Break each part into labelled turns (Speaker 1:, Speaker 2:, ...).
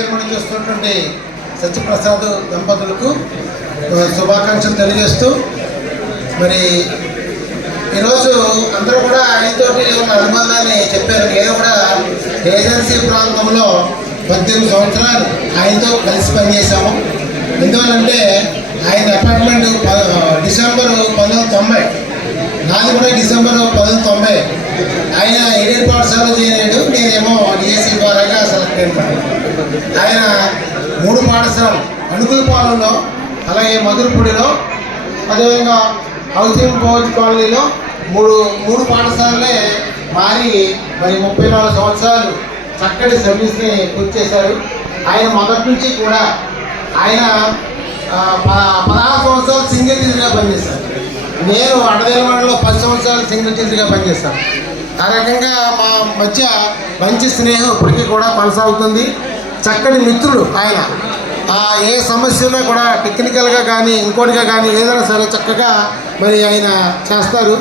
Speaker 1: ఏర్పాటు చేస్తున్నటువంటి సత్యప్రసాద్ దంపతులకు శుభాకాంక్షలు తెలియజేస్తూ మరి ఈరోజు అందరూ కూడా ఆయనతో ఉన్న అనుబంధాన్ని చెప్పారు. నేను కూడా ఏజెన్సీ ప్రాంతంలో పద్దెనిమిది సంవత్సరాలు ఆయనతో కలిసి పనిచేశాము. ఎందువల్లంటే ఆయన అపార్ట్మెంట్ డిసెంబర్ పంతొమ్మిది తొంభై నాది కూడా డిసెంబర్ పంతొమ్మిది తొంభై. ఆయన ఎయిడెడ్ పాఠశాల చేయలేదు ఏమో డిఎస్సీ ద్వారాగా సెలెక్ట్ అయినాను ఆయన మూడు పాఠశాలలు అనుకులపాలెంలో అలాగే మధురపూడిలో అదేవిధంగా హౌసింగ్ బోర్డ్ కాలనీలో మూడు మూడు పాఠశాలలే మారి మరి ముప్పై నాలుగు సంవత్సరాలు చక్కటి సర్వీస్ని పూర్తి చేశారు. ఆయన మొదటి నుంచి కూడా ఆయన పదహారు సంవత్సరాలు సింగిల్ టీచర్గా పనిచేశారు. నేను అడదేలవాడలో పది సంవత్సరాలు సింగిల్ టీచర్గా పనిచేశాను. ఆ రకంగా మా మధ్య మంచి స్నేహం ఇప్పటికీ కూడా కొనసాగుతుంది. చక్కటి మిత్రుడు ఆయన. ఏ సమస్యలో కూడా టెక్నికల్గా కానీ ఇంకోటిగా కానీ ఏదైనా సరే చక్కగా మరి ఆయన చేస్తారు.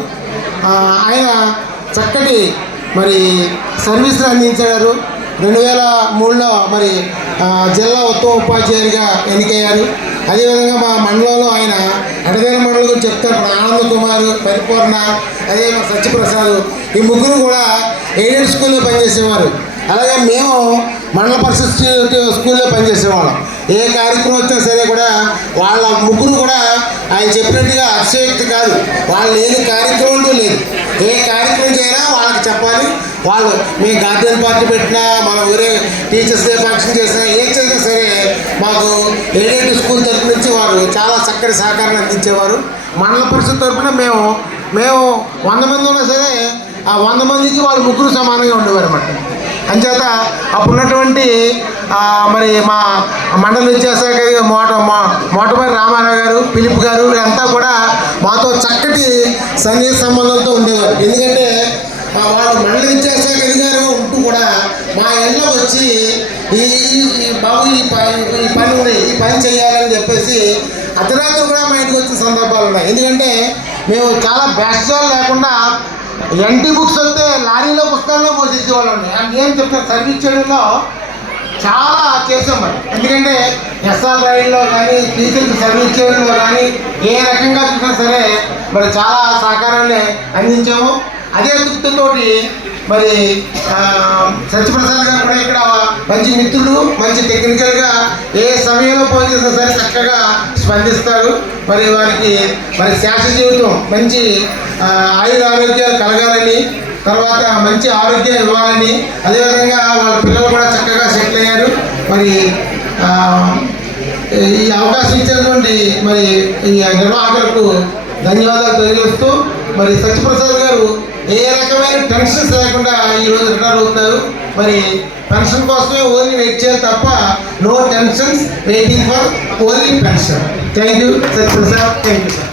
Speaker 1: ఆయన చక్కటి మరి సర్వీసులు అందించారు. రెండు వేల మూడులో మరి జిల్లా ఉత్తమ ఉపాధ్యాయుడిగా ఎన్నికయ్యారు. అదేవిధంగా మా మండలంలో ఆయన అడదేల మండలం గురించి చెప్తారు. మన కుమార్ పరిపూర్ణ అదే మన సత్యప్రసాద్. ఈ ముగ్గురు కూడా ఎయిడెడ్ స్కూల్లో పనిచేసేవారు. అలాగే మేము మండల పరిషత్ స్కూల్లో పనిచేసేవాళ్ళం. ఏ కార్యక్రమం వచ్చినా సరే కూడా వాళ్ళ ముగ్గురు కూడా ఆయన చెప్పినట్టుగా అతిశయోక్తి కాదు. వాళ్ళు లేని కార్యక్రమం లేదు ఏ కార్యక్రమం చేసినా వాళ్ళకి చెప్పాలి వాళ్ళు మీ గార్డెన్ పార్టీ పెట్టినా మన ఊరే టీచర్స్ డే ఫంక్షన్ చేసినా ఏం చేసినా సరే మాకు ఏడేటి స్కూల్ తరపు నుంచి వారు చాలా చక్కటి సహకారాన్ని అందించేవారు. మండల పరిషత్ తరపున మేము మేము వంద మంది ఉన్నా సరే ఆ వంద మందికి వాళ్ళు ముగ్గురు సమానంగా ఉండేవారు అన్నమాట. అంచేత అప్పుడున్నటువంటి మరి మా మండల విద్యాశాఖ మోట మో- మోటమరి రామారావు గారు పిలిప్ గారు వీళ్ళంతా కూడా మాతో చక్కటి సన్నిహిత సంబంధంతో ఉండేవారు. ఎందుకంటే మా వాళ్ళు మండల విద్యాశాఖ అధికారిగా ఉంటూ కూడా మా ఇంట్లో వచ్చి ఈ ఈ బాబు ఈ పని ఈ పని ఉంది ఈ పని చేయాలని చెప్పేసి అర్ధరాత్రి కూడా మా ఇంటికి వచ్చిన సందర్భాలు ఉన్నాయి. ఎందుకంటే మేము చాలా బ్యాస్టాలు లేకుండా ఎన్టీ బుక్స్ వస్తే లారీలో పుస్తకాల్లో పోసేసేవాళ్ళం ఏం చెప్తాను సర్వీస్ చేయడంలో చాలా చేసాం మరి. ఎందుకంటే ఎస్ఆర్ రైల్లో కానీ టీచర్కి సర్వీస్ చేయడంలో కానీ ఏ రకంగా చూసినా సరే మరి చాలా సహకారాన్ని అందించాము. అదే తృప్తితోటి మరి సత్యప్రసాద్ గారు కూడా ఇక్కడ మంచి మిత్రుడు మంచి టెక్నికల్గా ఏ సమయంలో ఫోన్ చేసినా సరే చక్కగా స్పందిస్తారు. మరి వారికి మరి శాశ్వత జీవితం మంచి ఆయుర ఆరోగ్యాలు కలగాలని తర్వాత మంచి ఆరోగ్యం ఇవ్వాలని అదేవిధంగా వాళ్ళ పిల్లలు కూడా చక్కగా సెటిల్ అయ్యారు. మరి ఈ అవకాశం ఇచ్చినటువంటి మరి ఈ నిర్వాహకులకు ధన్యవాదాలు తెలియజేస్తూ మరి సత్యప్రసాద్ గారు ఏ రకమైన టెన్షన్స్ లేకుండా ఈరోజు రిటైర్ అవుతున్నారు? మరి పెన్షన్ కోసమే ఓన్లీ వెయిట్ చేయాలి తప్ప no tensions waiting for only pension thank you sir thank you sir